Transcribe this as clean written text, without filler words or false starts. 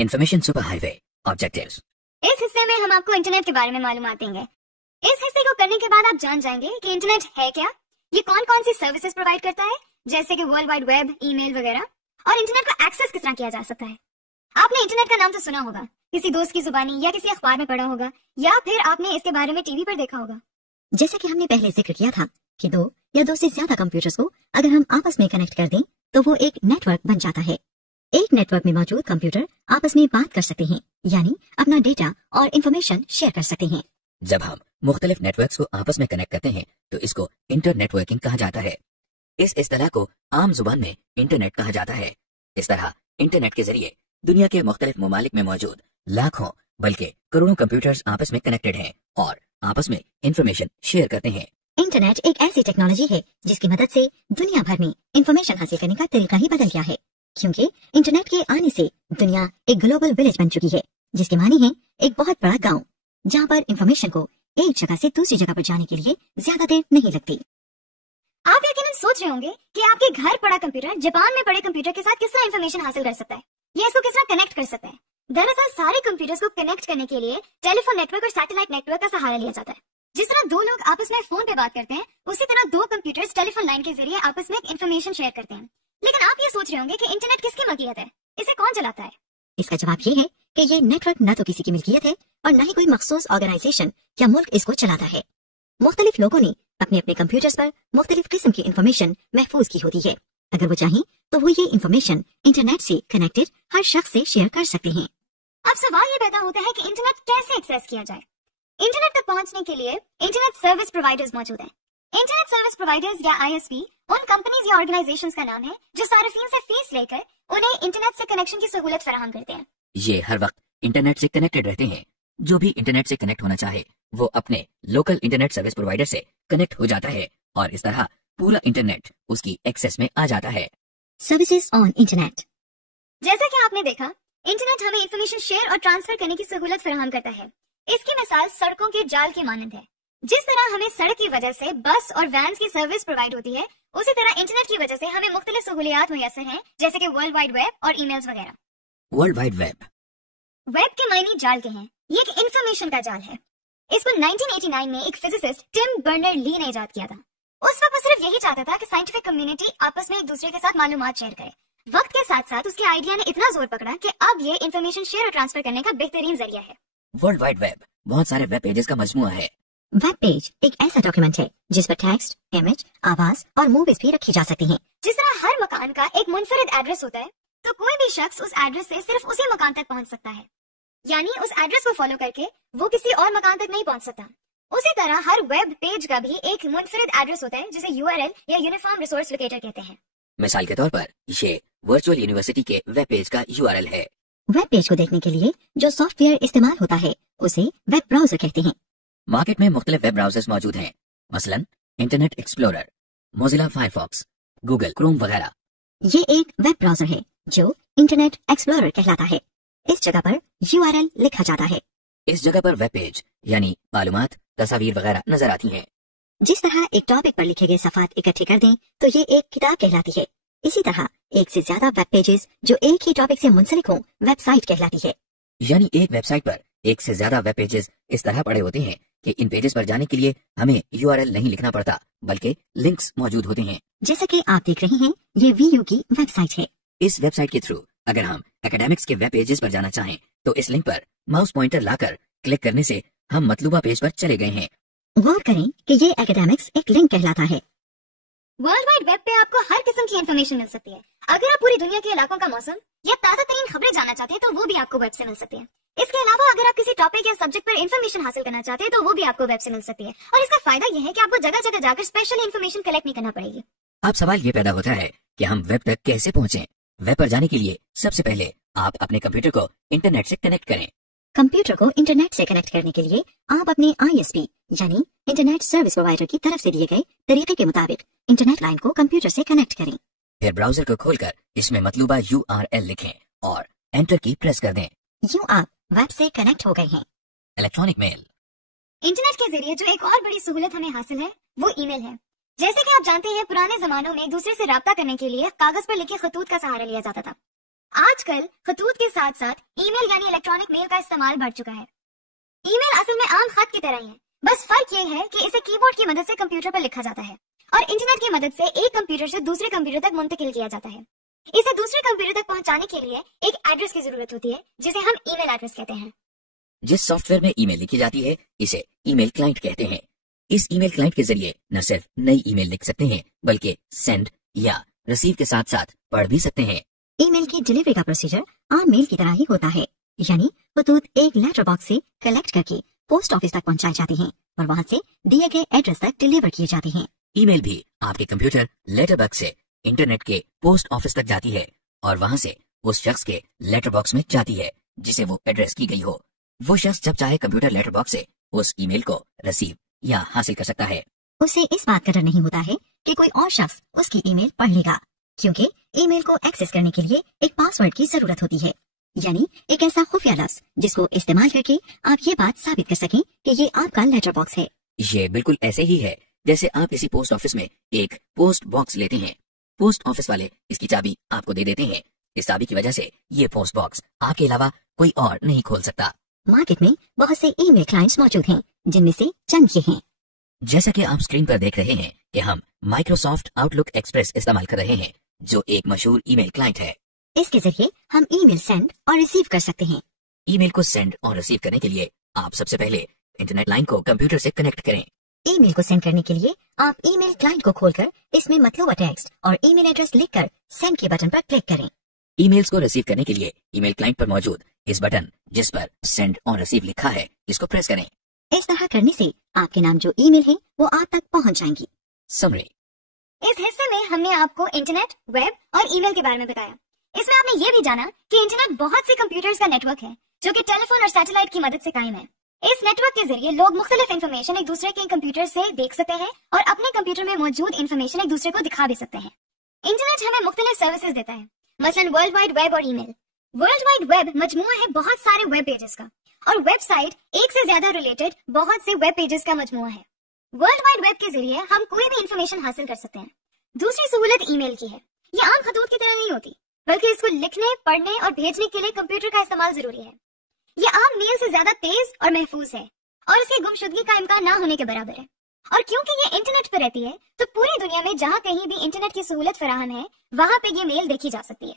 Information super highway objectives. इस हिस्से में हम आपको इंटरनेट के बारे में मालूमात देंगे। इस हिस्से को करने के बाद आप जान जाएंगे कि इंटरनेट है क्या, ये कौन कौन सी सर्विसेज प्रोवाइड करता है, जैसे कि वर्ल्ड वाइड वेब, ईमेल वगैरह, और इंटरनेट को एक्सेस किस तरह किया जा सकता है। आपने इंटरनेट का नाम तो सुना होगा, किसी दोस्त की जुबानी या किसी अखबार में पढ़ा होगा, या फिर आपने इसके बारे में टीवी पर देखा होगा। जैसा कि हमने पहले जिक्र किया था कि दो या दो से ज्यादा कंप्यूटर्स को अगर हम आपस में कनेक्ट कर दें तो वो एक नेटवर्क बन जाता है। एक नेटवर्क में मौजूद कंप्यूटर आपस में बात कर सकते हैं, यानी अपना डेटा और इंफॉर्मेशन शेयर कर सकते हैं। जब हम मुख्तलिफ नेटवर्क्स को आपस में कनेक्ट करते हैं तो इसको इंटरनेटवर्किंग कहा जाता है। इस इस्तिलाह को आम जुबान में इंटरनेट कहा जाता है। इस तरह इंटरनेट के जरिए दुनिया के मुख्तलिफ ममालिक में मौजूद लाखों बल्कि करोड़ों कंप्यूटर्स आपस में कनेक्टेड हैं और आपस में इंफॉर्मेशन शेयर करते हैं। इंटरनेट एक ऐसी टेक्नोलॉजी है जिसकी मदद से दुनिया भर में इंफॉर्मेशन हासिल करने का तरीका ही बदल गया है, क्योंकि इंटरनेट के आने से दुनिया एक ग्लोबल विलेज बन चुकी है, जिसके मानी है एक बहुत बड़ा गांव, जहां पर इंफॉर्मेशन को एक जगह से दूसरी जगह पर जाने के लिए ज्यादा देर नहीं लगती। आप यकीनन सोच रहे होंगे कि आपके घर पड़ा कंप्यूटर जापान में पड़े कंप्यूटर के साथ किस तरह इंफॉर्मेशन हासिल कर सकता है, या इसको किस तरह कनेक्ट कर सकता है। दरअसल सारे कंप्यूटर्स को कनेक्ट करने के लिए टेलीफोन नेटवर्क और सैटेलाइट नेटवर्क का सहारा लिया जाता है। जिस तरह दो लोग आपस में फोन पे बात करते हैं, उसी तरह दो कंप्यूटर्स टेलीफोन लाइन के जरिए आपस में इंफॉर्मेशन शेयर करते हैं। लेकिन आप ये सोच रहे होंगे कि इंटरनेट किसकी मलकियत है, इसे कौन चलाता है। इसका जवाब ये है कि ये नेटवर्क न तो किसी की मिल्कियत है और न ही कोई मखसूस ऑर्गेनाइजेशन या मुल्क इसको चलाता है। मुख्तलिफ लोगों ने अपने अपने कंप्यूटर्स पर मुख्तलिफ किस्म की इंफॉर्मेशन महफूज की होती है। अगर वो चाहें तो वो ये इंफॉर्मेशन इंटरनेट से कनेक्टेड हर शख्स से शेयर कर सकते हैं। अब सवाल ये पैदा होता है कि इंटरनेट कैसे एक्सेस किया जाए। इंटरनेट तक पहुंचने के लिए इंटरनेट सर्विस प्रोवाइडर्स मौजूद हैं। इंटरनेट सर्विस प्रोवाइडर्स या ISP उन कंपनीज या ऑर्गेनाइजेशंस का नाम है जो सार्फिन से फीस लेकर उन्हें इंटरनेट से कनेक्शन की सहूलत फराहम करते हैं। ये हर वक्त इंटरनेट से कनेक्टेड रहते हैं। जो भी इंटरनेट से कनेक्ट होना चाहे वो अपने लोकल इंटरनेट सर्विस प्रोवाइडर से कनेक्ट हो जाता है और इस तरह पूरा इंटरनेट उसकी एक्सेस में आ जाता है। Services on internet. जैसा कि आपने देखा, इंटरनेट हमें इंफॉर्मेशन शेयर और ट्रांसफर करने की सहूलत फराहम करता है। इसकी मिसाल सड़कों के जाल की मानंद है। जिस तरह हमें सड़क की वजह से बस और वैन्स की सर्विस प्रोवाइड होती है, उसी तरह इंटरनेट की वजह से हमें मुख्तलिफ सहूलियात मुयसर हैं, जैसे कि वर्ल्ड वाइड वेब और ईमेल्स वगैरह। वर्ल्ड वाइड वेब के मायने जाल के हैं। ये एक इंफॉर्मेशन का जाल है। इसको 1989 में एक फिजिसिस्ट टिम बर्नर ली ने इजाद किया था। उस वक्त वो सिर्फ यही चाहता था कि साइंटिफिक कम्युनिटी आपस में एक दूसरे के साथ मालूमात शेयर करे। वक्त के साथ साथ उसके आइडिया ने इतना जोर पकड़ा कि अब ये इंफॉर्मेशन शेयर और ट्रांसफर करने का बेहतरीन जरिया है। वर्ल्ड वाइड वेब बहुत सारे वेब पेजेस का मजमूआ है। वेब पेज एक ऐसा डॉक्यूमेंट है जिस पर टेक्स्ट, इमेज, आवाज और मूवीज भी रखी जा सकती हैं। जिस तरह हर मकान का एक मुनफरिद एड्रेस होता है, तो कोई भी शख्स उस एड्रेस से सिर्फ उसी मकान तक पहुंच सकता है, यानी उस एड्रेस को फॉलो करके वो किसी और मकान तक नहीं पहुंच सकता। उसी तरह हर वेब पेज का भी एक मुनफरिद एड्रेस होता है जिसे URL या यूनिफॉर्म रिसोर्स लोकेटर कहते हैं। मिसाल के तौर पर ये वर्चुअल यूनिवर्सिटी के वेब पेज का URL है। वेब पेज को देखने के लिए जो सॉफ्टवेयर इस्तेमाल होता है उसे वेब ब्राउजर कहते हैं। मार्केट में मुख्तलिफ वेब ब्राउजर्स मौजूद हैं, मसलन internet explorer, Mozilla Firefox, Google Chrome वगैरह। ये एक वेब ब्राउजर है जो इंटरनेट एक्सप्लोरर कहलाता है। इस जगह पर URL लिखा जाता है। इस जगह पर वेब पेज यानी मालूमात, तस्वीर वगैरह नजर आती हैं। जिस तरह एक टॉपिक पर लिखे गए सफ़ात इकट्ठे कर दें तो ये एक किताब कहलाती है, इसी तरह एक से ज्यादा वेब पेजेस जो एक ही टॉपिक से मुंसलिक हों वेबसाइट कहलाती है। यानी एक वेबसाइट पर एक से ज्यादा वेब पेजेस इस तरह पड़े होते हैं कि इन पेजेस पर जाने के लिए हमें URL नहीं लिखना पड़ता, बल्कि लिंक्स मौजूद होते हैं। जैसा कि आप देख रहे हैं, ये VU की वेबसाइट है। इस वेबसाइट के थ्रू अगर हम एकेडमिक्स के वेब पेजेस पर जाना चाहें तो इस लिंक पर माउस पॉइंटर लाकर क्लिक करने से हम मतलूबा पेज पर चले गए हैं। गौर करें कि ये एकेडमिक्स एक लिंक कहलाता है। वर्ल्ड वाइड वेब पे आपको हर किस्म की इंफॉर्मेशन मिल सकती है। अगर आप पूरी दुनिया के इलाकों का मौसम या ताज़ा तरीन खबरें जानना चाहते हैं तो वो भी आपको वेब से मिल सकती है। इसके अलावा अगर आप किसी टॉपिक या सब्जेक्ट पर इंफॉर्मेशन हासिल करना चाहते हैं तो वो भी आपको वेब से मिल सकती है। और इसका फायदा यह है कि आपको जगह जगह जाकर स्पेशल इंफॉर्मेशन कलेक्ट नहीं करना पड़ेगी। अब सवाल ये पैदा होता है कि हम वेब तक कैसे पहुँचे। वेब पर जाने के लिए सबसे पहले आप अपने कंप्यूटर को इंटरनेट से कनेक्ट करें। कंप्यूटर को इंटरनेट से कनेक्ट करने के लिए आप अपने ISP यानी इंटरनेट सर्विस प्रोवाइडर की तरफ से दिए गए तरीके के मुताबिक इंटरनेट लाइन को कंप्यूटर से कनेक्ट करें। फिर ब्राउजर को खोलकर इसमें मतलूबा URL लिखें और एंटर की प्रेस कर दें। यूं आप वेब से कनेक्ट हो गए हैं। Electronic mail. इंटरनेट के जरिए जो एक और बड़ी सहूलत हमें हासिल है वो ईमेल है। जैसे कि आप जानते हैं, पुराने जमानों में एक दूसरे से राब्ता करने के लिए कागज पर लिखे खतूत का सहारा लिया जाता था। آج کل خطوط کے ساتھ ساتھ ای میل یعنی الیکٹرانک میل کا استعمال بڑھ چکا ہے. ای میل اصل میں عام خط کی طرح ہی ہے, بس فرق یہ ہے کہ اسے کی بورڈ کی مدد سے کمپیوٹر پر لکھا جاتا ہے اور انٹرنیٹ کی مدد سے ایک کمپیوٹر سے دوسرے کمپیوٹر تک منتقل کیا جاتا ہے. اسے دوسرے کمپیوٹر تک پہنچانے کے لیے ایک ایڈریس کی ضرورت ہوتی ہے جسے ہم ای میل ایڈریس کہتے ہیں. جس سافٹ ویئر میں ای میل لکھی جاتی ہے اسے ای میل کلائنٹ کہتے ہیں. اس ای میل کلائنٹ کے ذریعے نہ صرف نئی ای میل لکھ سکتے ہیں بلکہ سینڈ یا ریسیو کے ساتھ ساتھ پڑھ بھی سکتے ہیں. ای میل کی ڈلیوری کا پروسیجر عام میل کی طرح ہی ہوتا ہے, یعنی خطوط ایک لیٹر باکس سے کلیکٹ کر کے پوسٹ آفس تک پہنچائے جاتے ہیں اور وہاں سے دیے گئے ایڈریس تک ڈلیور کیے جاتے ہیں. ای میل بھی آپ کے کمپیوٹر لیٹر باکس سے انٹرنیٹ کے پوسٹ آفس تک جاتی ہے اور وہاں سے اس شخص کے لیٹر باکس میں جاتی ہے جسے وہ ایڈریس کی گئی ہو. وہ شخص جب چاہے کمپیوٹر لیٹر باکس سے اس ای میل کو ریسیو یا حاصل کر سکتا ہے. اسے اس بات کا ڈر نہیں ہوتا ہے کہ کوئی اور شخص اس کی ای میل پڑھ لے گا, کیونکہ ای میل کو ایکسس کرنے کے لیے ایک پاس ورڈ کی ضرورت ہوتی ہے, یعنی ایک ایسا خفیہ لفظ جس کو استعمال کر کے آپ یہ بات ثابت کر سکیں کہ یہ آپ کا لیٹر باکس ہے. یہ بالکل ایسے ہی ہے جیسے آپ کسی پوسٹ آفس میں ایک پوسٹ باکس لیتے ہیں. پوسٹ آفس والے اس کی چابی آپ کو دے دیتے ہیں. اس چابی کی وجہ سے یہ پوسٹ باکس آپ کے علاوہ کوئی اور نہیں کھول سکتا. مارکیٹ میں بہت سے ای میل کلائنٹس موجود ہیں جن میں سے چند یہ ہیں. جیسا کہ آپ اسکرین پر دیکھ رہے ہیں کہ ہم مائکروسافٹ آؤٹ لک ایکسپریس استعمال کر رہے ہیں جو ایک مشہور ای میل کلائنٹ ہے. اس کے ذریعے ہم ای میل سینڈ اور ریسیو کر سکتے ہیں. ای میل کو سینڈ اور ریسیو کرنے کے لیے آپ سب سے پہلے انٹرنیٹ لائن کو کمپیوٹر سے کنیکٹ کریں. ای میل کو سینڈ کرنے کے لیے آپ ای میل کلائنٹ کو کھول کر اس میں مطلوبہ ٹیکسٹ اور ای میل ایڈریس لکھ کر سینڈ کے بٹن پر کلک کریں. ای میلز کو ریسیو کرنے کے لیے ای میل کلائنٹ پر موجود اس بٹن جس پر سینڈ اور ریسیو لکھا ہے اس کو پریس کریں. اس طرح کرنے سے آپ کے نام جو ای میل ہیں وہ آپ تک پہنچ جائیں گی. سمری. اس حصے میں ہم نے آپ کو انٹرنیٹ, ویب اور ای میل کے بارے میں بتایا. اس میں آپ نے یہ بھی جانا کہ انٹرنیٹ بہت سے کمپیوٹرز کا نیٹ ورک ہے جو کہ ٹیلی فون اور سیٹلائٹ کی مدد سے قائم ہے. اس نیٹ ورک کے ذریعے لوگ مختلف انفارمیشن ایک دوسرے کے کمپیوٹر سے دیکھ سکتے ہیں اور اپنے کمپیوٹر میں موجود انفارمیشن ایک دوسرے کو دکھا بھی سکتے ہیں. انٹرنیٹ ہمیں مختلف سروسز دیتا ہے, مثلا ورلڈ وائڈ ویب اور ای میل. ورلڈ وائڈ ویب مجموعہ ہے بہت سارے ویب پیجز کا, اور ویب سائٹ ایک سے زیادہ ریلیٹڈ بہت سے ویب پیجز کا مجموعہ ہے. ورلڈ وائڈ ویب کے ذریعے ہم کوئی بھی انفارمیشن حاصل کر سکتے ہیں. دوسری سہولت ای میل کی ہے. یہ عام خطوط کی طرح نہیں ہوتی بلکہ اس کو لکھنے, پڑھنے اور بھیجنے کے لیے کمپیوٹر کا استعمال ضروری ہے. یہ عام میل سے زیادہ تیز اور محفوظ ہے اور اس کی گمشدگی کا امکان نہ ہونے کے برابر ہے. اور کیونکہ یہ انٹرنیٹ پر رہتی ہے تو پوری دنیا میں جہاں کہیں بھی انٹرنیٹ کی سہولت فراہم ہے وہاں پہ یہ میل دیکھی جا سکتی ہے.